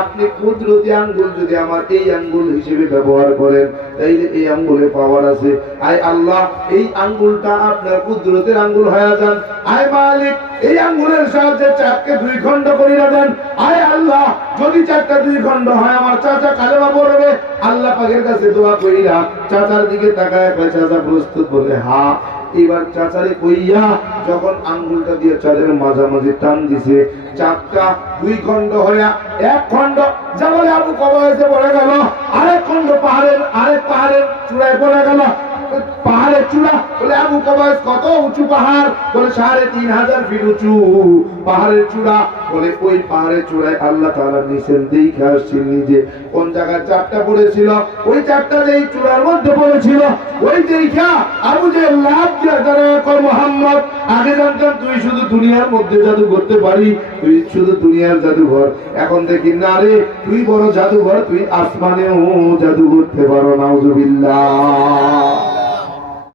আপনি কুদরতি আঙ্গুল যদি আমার এই আঙ্গুল হিসেবে ব্যবহার করেন তাইলে এই আঙ্গুলে পাওয়ার আছে। আয় আল্লাহ, এই আঙ্গুলটা আপনার কুদরতের আঙ্গুল হয়ে যান। আয় মালিক, এই আঙ্গুলের সাহায্যে চারকে দুই খণ্ড করিয়া দেন। আয় আল্লাহ, যদি চারটা দুই খণ্ড হয় আমার চাচা কালেমা পড়বে। আল্লাহ পাকের কাছে দোয়া কইরা চাচার দিকে তাকায় চাচা প্রস্তুত, বলে হ্যাঁ। এবার চাচারে কইয়া যখন আঙ্গুলটা দিয়ে চাঁদের মাঝামাঝি টান দিছে, চারটা দুই খণ্ড হইয়া এক খণ্ড যেমন আবু কবাইসে পড়ে গেল, আরেক খণ্ড পাহাড়ের চূড়ায় পড়ে গেল। পাহাড়ের চূড়া বলে আবু কবাইস কত উঁচু পাহাড়? বলে ৩৫০০ ফিট উঁচু পাহাড়ের চূড়া। বলে ওই পাহাড়ের চূড়ায় আল্লাহ তাআলা নিচেন দেখে আসছেন নিজে কোন জায়গায় চারটা পড়েছিল, ওই চারটা যেই চূড়ার মধ্যে পড়েছিল ওই দেখা আবু যে লাভ কর মোহাম্মদ, আগে জানতাম তুই শুধু দুনিয়ার মধ্যে জাদু করতে পারি, তুই শুধু দুনিয়ার জাদুঘর। এখন দেখি না রে, তুই বড় জাদুঘর, তুই আসমানেও জাদু করতে পারো। নাউজুবিল্লাহ।